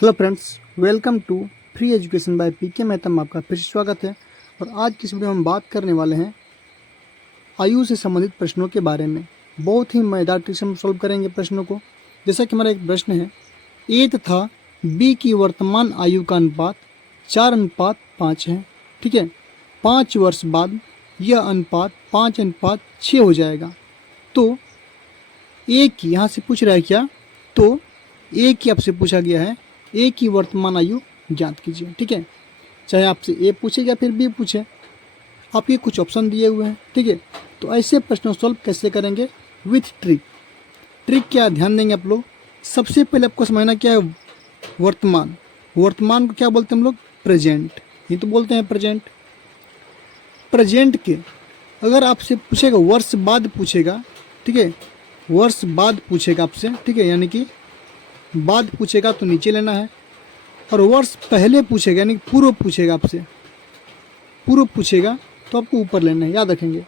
Hello friends, welcome to free education by PK Mehta में आपका फिर से स्वागत है। और आज की इस वीडियो में हम बात करने वाले हैं आयु से संबंधित प्रश्नों के बारे में। बहुत ही मज़ेदार ट्रिक से हम सॉल्व करेंगे प्रश्नों को। जैसा कि हमारा एक प्रश्न है, ए तथा बी की वर्तमान आयु का अनुपात 4:5 है। ठीक है, 5 वर्ष बाद यह अनुपात 5:6 हो जाएगा। तो ए की यहाँ से पूछ रहा है क्या, तो ए की आपसे पूछा गया है ए की वर्तमान आयु ज्ञात कीजिए। ठीक है, चाहे आपसे ए पूछे या फिर बी पूछे, आपके कुछ ऑप्शन दिए हुए हैं। ठीक है, तो ऐसे प्रश्नों सॉल्व कैसे करेंगे विथ ट्रिक। ट्रिक क्या ध्यान देंगे आप लोग। सबसे पहले आपको समझना क्या है, वर्तमान। वर्तमान को क्या बोलते हैं हम लोग, प्रेजेंट ही तो बोलते हैं प्रेजेंट। प्रेजेंट के अगर आपसे पूछेगा वर्ष बाद पूछेगा, ठीक है, वर्ष बाद पूछेगा आपसे, ठीक है, यानी कि बाद पूछेगा तो नीचे लेना है। और वर्ष पहले पूछेगा यानी कि पूर्व पूछेगा आपसे, पूर्व पूछेगा तो आपको ऊपर लेना है। याद रखेंगे,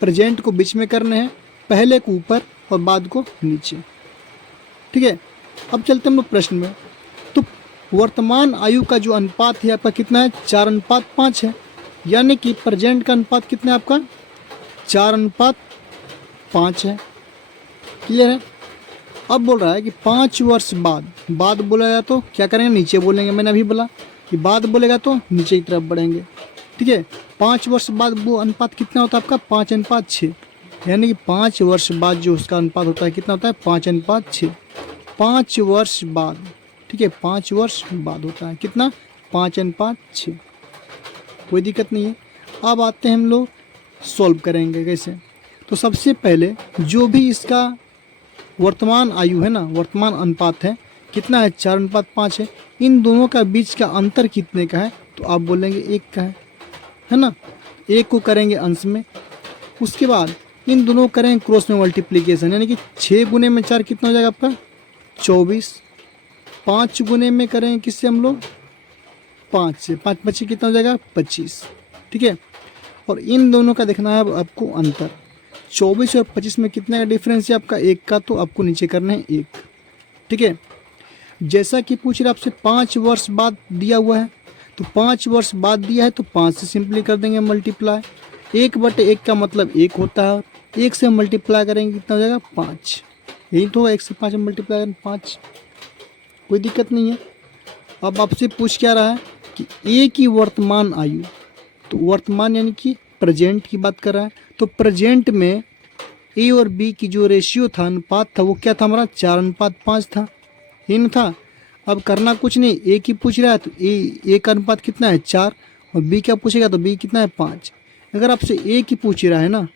प्रेजेंट को बीच में करना है, पहले को ऊपर और बाद को नीचे। ठीक है, अब चलते हम लोग प्रश्न में। तो वर्तमान आयु का जो अनुपात है आपका कितना है, 4:5 है। यानी कि प्रेजेंट का अनुपात कितना है आपका, 4:5 है। क्लियर है। अब बोल रहा है कि 5 वर्ष बाद बोलेगा तो क्या करेंगे, नीचे बोलेंगे। मैंने अभी बोला कि बाद बोलेगा तो नीचे की तरफ बढ़ेंगे। ठीक है, 5 वर्ष बाद वो अनुपात कितना होता है आपका, 5:6। यानी कि 5 वर्ष बाद जो उसका अनुपात होता है कितना होता है, 5:6। 5 वर्ष बाद, ठीक है, 5 वर्ष बाद होता है कितना, 5:6। कोई दिक्कत नहीं है। अब आते हैं हम लोग सॉल्व करेंगे कैसे। तो सबसे पहले जो भी इसका वर्तमान आयु है ना, वर्तमान अनुपात है कितना है, 4:5 है। इन दोनों का बीच का अंतर कितने का है, तो आप बोलेंगे 1 का है ना। 1 को करेंगे अंश में, उसके बाद इन दोनों करेंगे क्रॉस में मल्टीप्लिकेशन, यानी कि 6 गुने में 4 कितना हो जाएगा आपका, 24। 5 गुने में करेंगे किससे हम लोग, 5 से, 5 25 कितना हो जाएगा, 25। ठीक है, और इन दोनों का देखना है आपको अंतर। 24 और 25 में कितने का डिफरेंस है आपका, 1 का, तो आपको नीचे करना है 1। ठीक है, जैसा कि पूछ रहे आपसे 5 वर्ष बाद दिया हुआ है, तो 5 वर्ष बाद दिया है तो 5 से सिंपली कर देंगे मल्टीप्लाई। 1/1 का मतलब 1 होता है, 1 से मल्टीप्लाई करेंगे कितना हो जाएगा, 5। यही तो 1 से 5 मल्टीप्लाई करेंगे 5। कोई दिक्कत नहीं है। अब आपसे पूछ क्या रहा है कि ए की वर्तमान आयु, तो वर्तमान यानी कि प्रेजेंट की बात कर रहा है। तो प्रेजेंट में ए और बी की जो रेशियो था, अनुपात था, वो क्या था हमारा, 4:5 था। इन था। अब करना कुछ नहीं, ए की पूछ रहा है तो ए का अनुपात कितना है, 4, और बी क्या पूछेगा तो बी कितना है, 5। अगर आपसे ए की पूछ रहा है ना,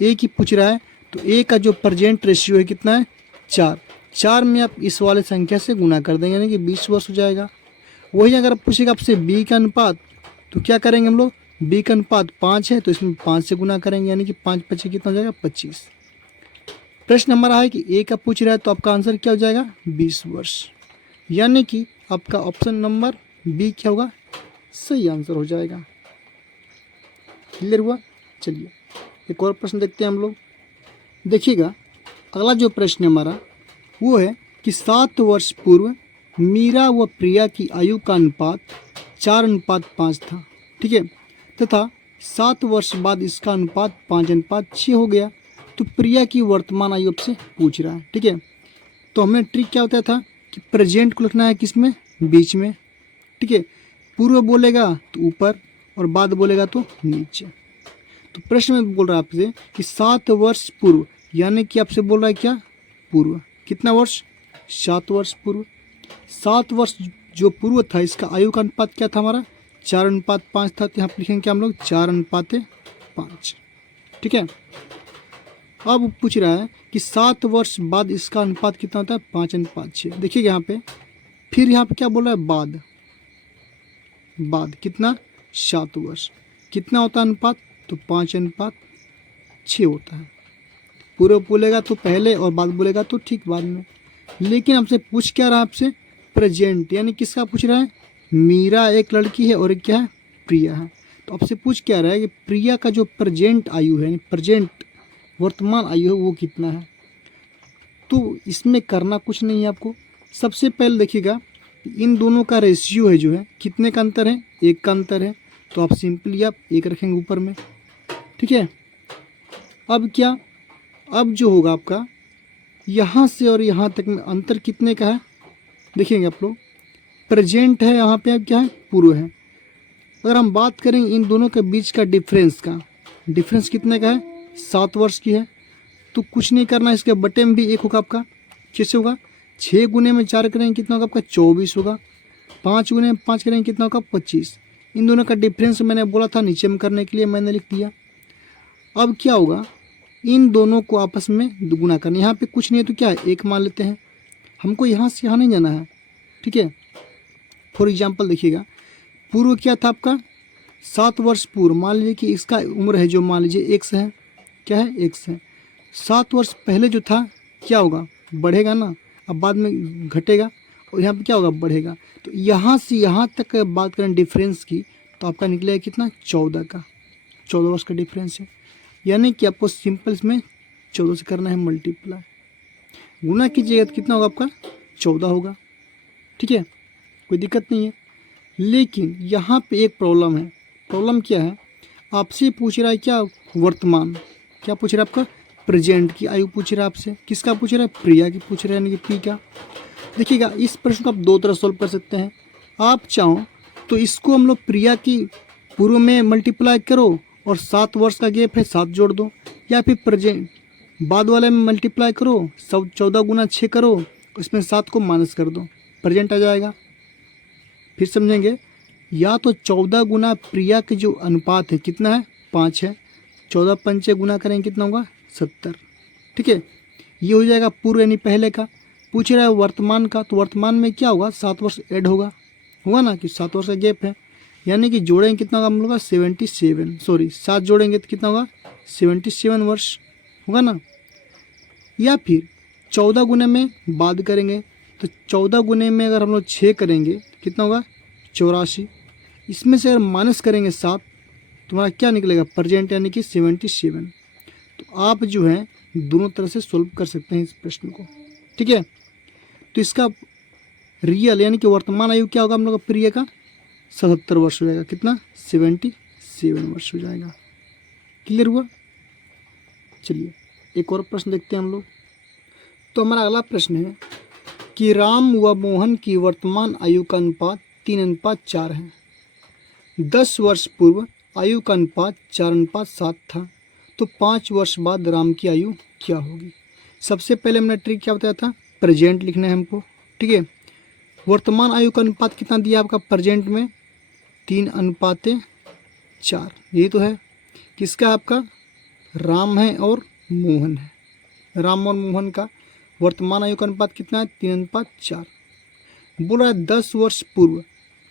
ए की पूछ रहा है तो ए का जो प्रेजेंट रेशियो है कितना है, 4। 4 में आप इस वाले संख्या से गुना कर देंगे यानी कि 20 वर्ष हो जाएगा। वही अगर पूछेगा आपसे बी का अनुपात, तो क्या करेंगे हम लोग, बी का अनुपात 5 है तो इसमें 5 से गुना करेंगे यानी कि 5 25 कितना हो जाएगा, 25। प्रश्न हमारा है कि ए का पूछ रहा है तो आपका आंसर क्या हो जाएगा, 20 वर्ष। यानी कि आपका ऑप्शन नंबर बी क्या होगा, सही आंसर हो जाएगा। क्लियर हुआ। चलिए एक और प्रश्न देखते हैं हम लोग। देखिएगा, अगला जो प्रश्न हमारा वो है कि 7 वर्ष पूर्व मीरा व प्रिया की आयु का अनुपात 4:5 था। ठीक है, तथा 7 वर्ष बाद इसका अनुपात 5:6 हो गया। तो प्रिया की वर्तमान आयु आपसे पूछ रहा है। ठीक है, तो हमें ट्रिक क्या होता था कि प्रेजेंट को लिखना है किसमें, बीच में। ठीक है, पूर्व बोलेगा तो ऊपर और बाद बोलेगा तो नीचे। तो प्रश्न में बोल रहा है आपसे कि 7 वर्ष पूर्व, यानी कि आपसे बोल रहा है क्या, पूर्व। कितना वर्ष, 7 वर्ष पूर्व। 7 वर्ष जो पूर्व था इसका आयु का अनुपात क्या था हमारा, 4:5 था। तो यहाँ पर लिखेंगे हम लोग 4:5। ठीक है, अब पूछ रहा है कि 7 वर्ष बाद इसका अनुपात कितना होता है, 5:6। देखिएगा यहाँ पे, फिर यहाँ पे क्या बोल रहा है, बाद कितना, 7 वर्ष। कितना होता है अनुपात, तो 5:6 होता है। पूर्व बोलेगा तो पहले और बाद बोलेगा तो ठीक बाद में। लेकिन हमसे पूछ क्या रहा है आपसे, प्रेजेंट, यानी किसका पूछ रहा है, मीरा एक लड़की है और एक क्या है, प्रिया है। तो आपसे पूछ क्या रहा है कि प्रिया का जो प्रेजेंट आयु है, प्रेजेंट वर्तमान आयु है वो कितना है। तो इसमें करना कुछ नहीं है आपको। सबसे पहले देखिएगा, इन दोनों का रेशियो है जो है कितने का अंतर है, 1 का अंतर है। तो आप सिंपली आप 1 रखेंगे ऊपर में, ठीक है। अब क्या, अब जो होगा आपका यहाँ से और यहाँ तक में अंतर कितने का है देखेंगे आप लोग। प्रेजेंट है, यहाँ पे अब क्या है, पूर्व है। अगर हम बात करें इन दोनों के बीच का डिफरेंस का, डिफरेंस कितने का है, 7 वर्ष की है। तो कुछ नहीं करना, इसके बटे में भी 1 होगा आपका। कैसे होगा, 6 गुने में 4 करेंगे कितना होगा आपका, 24 होगा। 5 गुने में 5 करेंगे कितना होगा, 25। इन दोनों का डिफरेंस मैंने बोला था नीचे में करने के लिए, मैंने लिख दिया। अब क्या होगा, इन दोनों को आपस में गुना करना। यहाँ पे कुछ नहीं है तो क्या है, 1 मान लेते हैं। हमको यहाँ से यहाँ नहीं जाना है, ठीक है। फॉर एग्जाम्पल देखिएगा, पूर्व क्या था आपका, 7 वर्ष पूर्व। मान लीजिए कि इसका उम्र है जो, मान लीजिए x है, क्या है, x है। 7 वर्ष पहले जो था क्या होगा, बढ़ेगा ना, अब बाद में घटेगा, और यहाँ पे क्या होगा, बढ़ेगा। तो यहाँ से यहाँ तक बात करें डिफरेंस की, तो आपका निकलेगा कितना, 14 का, 14 वर्ष का डिफरेंस है। यानी कि आपको सिंपल इसमें 14 से करना है मल्टीप्लाई, गुना कीजिएगा तो कितना होगा आपका, 14 होगा, ठीक है, कोई दिक्कत नहीं है। लेकिन यहाँ पे एक प्रॉब्लम है। प्रॉब्लम क्या है, आपसे पूछ रहा है क्या, वर्तमान, क्या पूछ रहा है आपका, प्रेजेंट की आयु पूछ रहा है आपसे। किसका पूछ रहा है, प्रिया की पूछ रहा है, यानी कि पी का। देखिएगा इस प्रश्न को आप 2 तरह सॉल्व कर सकते हैं। आप चाहो तो इसको हम लोग प्रिया की पूर्व में मल्टीप्लाई करो और 7 वर्ष का गैप है 7 जोड़ दो, या फिर प्रेजेंट बाद वाले में मल्टीप्लाई करो, 14 गुना 6 करो, उसमें 7 को माइनस कर दो, प्रेजेंट आ जाएगा। फिर समझेंगे, या तो 14 गुना प्रिया के जो अनुपात है कितना है, 5 है। 14 पंचे गुना करेंगे कितना होगा, 70, ठीक है। ये हो जाएगा पूर्व यानी पहले का। पूछ रहा है वर्तमान का, तो वर्तमान में क्या होगा, 7 वर्ष ऐड होगा ना, कि 7 वर्ष का गैप है। यानी कि जोड़ेंगे कितना होगा हम लोग का, 77, सॉरी 7 जोड़ेंगे तो कितना होगा, 77 वर्ष होगा ना। या फिर 14 गुने में बाद करेंगे, तो 14 गुने में अगर हम लोग 6 करेंगे तो कितना होगा, 84। इसमें से अगर माइनस करेंगे 7, तुम्हारा क्या निकलेगा, प्रेजेंट यानी कि 77। तो आप जो है दोनों तरह से सोल्व कर सकते हैं इस प्रश्न को, ठीक है। तो इसका रियल यानी कि वर्तमान आयु क्या होगा हम लोग का, प्रिय का 77 वर्ष हो जाएगा, कितना, 77 वर्ष हो जाएगा। क्लियर हुआ। चलिए एक और प्रश्न देखते हैं हम लोग। तो हमारा अगला प्रश्न है कि राम व मोहन की वर्तमान आयु का अनुपात 3:4 है। 10 वर्ष पूर्व आयु का अनुपात 4:7 था, तो 5 वर्ष बाद राम की आयु क्या होगी। सबसे पहले हमने ट्रिक क्या बताया था, प्रेजेंट लिखना है हमको, ठीक है। वर्तमान आयु का अनुपात कितना दिया आपका प्रेजेंट में, 3:4, यही तो है। किसका, आपका राम है और मोहन है। राम और मोहन का वर्तमान आयु का अनुपात कितना है, 3:4। बोल रहा है 10 वर्ष पूर्व,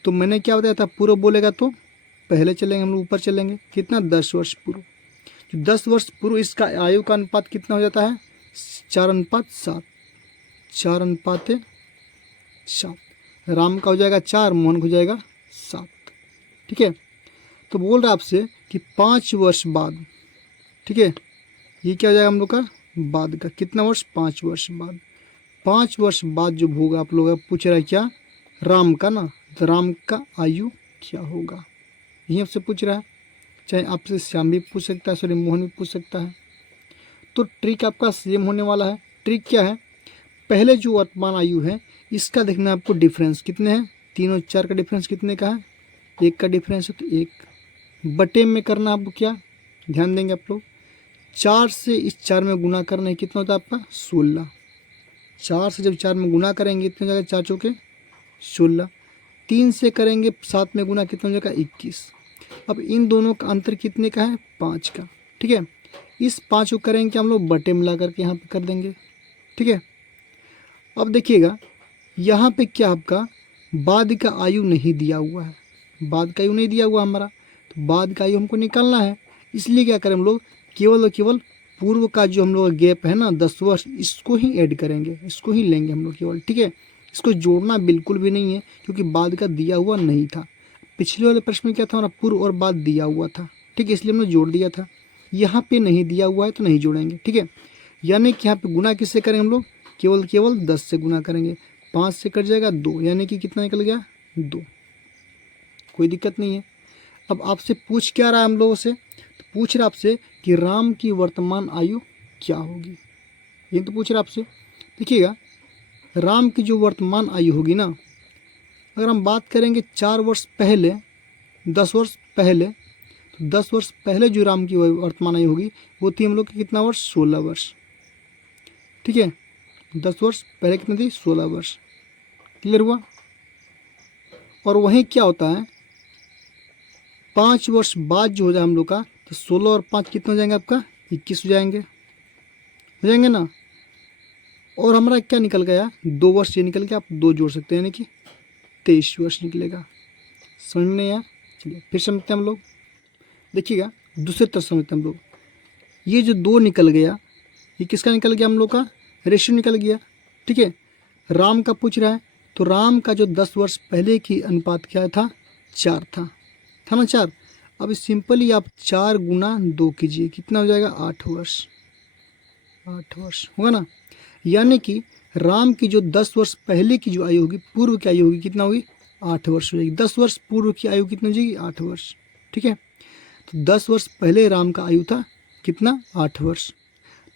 तो मैंने क्या बताया था, पूर्व बोलेगा तो पहले चलेंगे हम लोग, ऊपर चलेंगे, कितना, 10 वर्ष पूर्व। तो 10 वर्ष पूर्व इसका आयु का अनुपात कितना हो जाता है, 4:7, 4:7। राम का हो जाएगा 4, मोहन का हो जाएगा 7, ठीक है। तो बोल रहा है आपसे कि 5 वर्ष बाद, ठीक है, ये क्या हो जाएगा हम लोग का, बाद का, कितना वर्ष, 5 वर्ष बाद। 5 वर्ष बाद जो होगा आप लोग पूछ रहा है क्या, राम का ना, तो राम का आयु क्या होगा, यही आपसे पूछ रहा है। चाहे आपसे श्याम भी पूछ सकता है, सॉरी मोहन भी पूछ सकता है। तो ट्रिक आपका सेम होने वाला है। ट्रिक क्या है, पहले जो वर्तमान आयु है इसका देखना है आपको डिफरेंस कितने हैं, 3 और 4 का डिफरेंस कितने का है, 1 का डिफरेंस है, तो 1 बटे में करना आपको क्या, ध्यान देंगे आप लोग। 4 से इस 4 में गुना करना है, कितना होता है आपका, 16। 4 से जब 4 में गुना करेंगे इतने हो जाएगा, 4 चौके 16। 3 से करेंगे 7 में गुना, कितना हो जाएगा, 21। अब इन दोनों का अंतर कितने का है, 5 का, ठीक है। इस 5 को करेंगे हम लोग बटे मिला करके यहाँ पे कर देंगे, ठीक है। अब देखिएगा यहाँ पे क्या आपका बाद का आयु नहीं दिया हुआ है, बाद का आयु नहीं दिया हुआ हमारा, तो बाद का आयु हमको निकालना है। इसलिए क्या करें हम लोग, केवल और केवल पूर्व का जो हम लोग गैप है ना 10 वर्ष, इसको ही ऐड करेंगे, इसको ही लेंगे हम लोग केवल, ठीक है। इसको जोड़ना बिल्कुल भी नहीं है, क्योंकि बाद का दिया हुआ नहीं था। पिछले वाले प्रश्न में क्या था, हमारा पूर्व और बाद दिया हुआ था, ठीक है, इसलिए हमने जोड़ दिया था। यहाँ पे नहीं दिया हुआ है तो नहीं जोड़ेंगे, ठीक है। यानी कि यहाँ पे गुना किससे करेंगे हम लोग, केवल 10 से गुना करेंगे। 5 से कट जाएगा 2, यानी कि कितना निकल गया 2। कोई दिक्कत नहीं है। अब आपसे पूछ क्या रहा है हम लोगों से, तो पूछ रहा आपसे कि राम की वर्तमान आयु क्या होगी, ये तो पूछ रहा आपसे। देखिएगा, राम की जो वर्तमान आयु होगी ना, अगर हम बात करेंगे 4 वर्ष पहले, 10 वर्ष पहले, तो 10 वर्ष पहले जो राम की वर्तमान आयु होगी वो थी हम लोग की कितना वर्ष, 16 वर्ष। ठीक है, 10 वर्ष पहले कितनी थी, 16 वर्ष। क्लियर हुआ। और वहीं क्या होता है, 5 वर्ष बाद जो हो जाए हम लोग का, तो 16 और 5 कितना हो जाएंगे आपका, 21 हो जाएंगे ना। और हमारा क्या निकल गया, 2 वर्ष ये निकल गया, आप 2 जोड़ सकते हैं, यानी कि 23 वर्ष निकलेगा। समझ में नहीं आया, चलिए फिर समझते हैं हम लोग। देखिएगा, दूसरी तरफ समझते हैं हम लोग। ये जो 2 निकल गया, ये किसका निकल गया, हम लोग का रेशियो निकल गया। ठीक है, राम का पूछ रहा है, तो राम का जो 10 वर्ष पहले की अनुपात क्या था, 4 था ना, 4। अब सिंपली आप 4 गुना 2 कीजिए, कितना हो जाएगा, 8 वर्ष। 8 वर्ष होगा ना। यानी कि राम की जो 10 वर्ष पहले की जो आयु होगी, पूर्व की आयु होगी, कितना होगी, 8 वर्ष हो जाएगी। 10 वर्ष पूर्व की आयु कितनी हो जाएगी, 8 वर्ष। ठीक है, तो 10 वर्ष पहले राम का आयु था कितना, 8 वर्ष।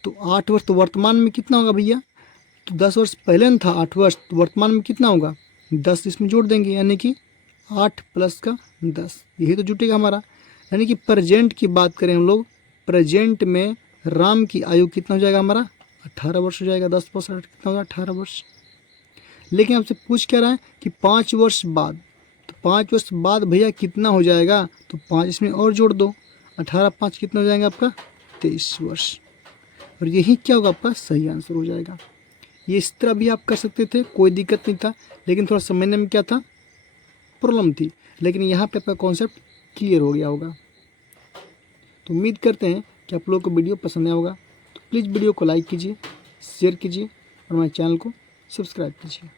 तो 8 वर्ष तो वर्तमान में कितना होगा भैया, तो 10 वर्ष पहले न था 8 वर्ष, तो वर्तमान में कितना होगा, 10 इसमें जोड़ देंगे, यानी कि 8 प्लस का 10, यही तो जुटेगा हमारा। यानी कि प्रेजेंट की बात करें हम लोग, प्रेजेंट में राम की आयु कितना हो जाएगा हमारा, 18 वर्ष हो जाएगा। 10 वर्ष कितना होगा, 18 वर्ष। लेकिन आपसे पूछ क्या रहा है कि 5 वर्ष बाद, तो 5 वर्ष बाद भैया कितना हो जाएगा, तो 5 इसमें और जोड़ दो, 18 5 कितना हो जाएगा आपका, 23 वर्ष। और यही क्या होगा, आपका सही आंसर हो जाएगा। ये इस तरह भी आप कर सकते थे, कोई दिक्कत नहीं था, लेकिन थोड़ा समझने में क्या था, प्रॉब्लम थी। लेकिन यहाँ पे आपका कॉन्सेप्ट क्लियर हो गया होगा। तो उम्मीद करते हैं कि आप लोगों को वीडियो पसंद आया होगा। तो प्लीज़ वीडियो को लाइक कीजिए, शेयर कीजिए और हमारे चैनल को सब्सक्राइब कीजिए।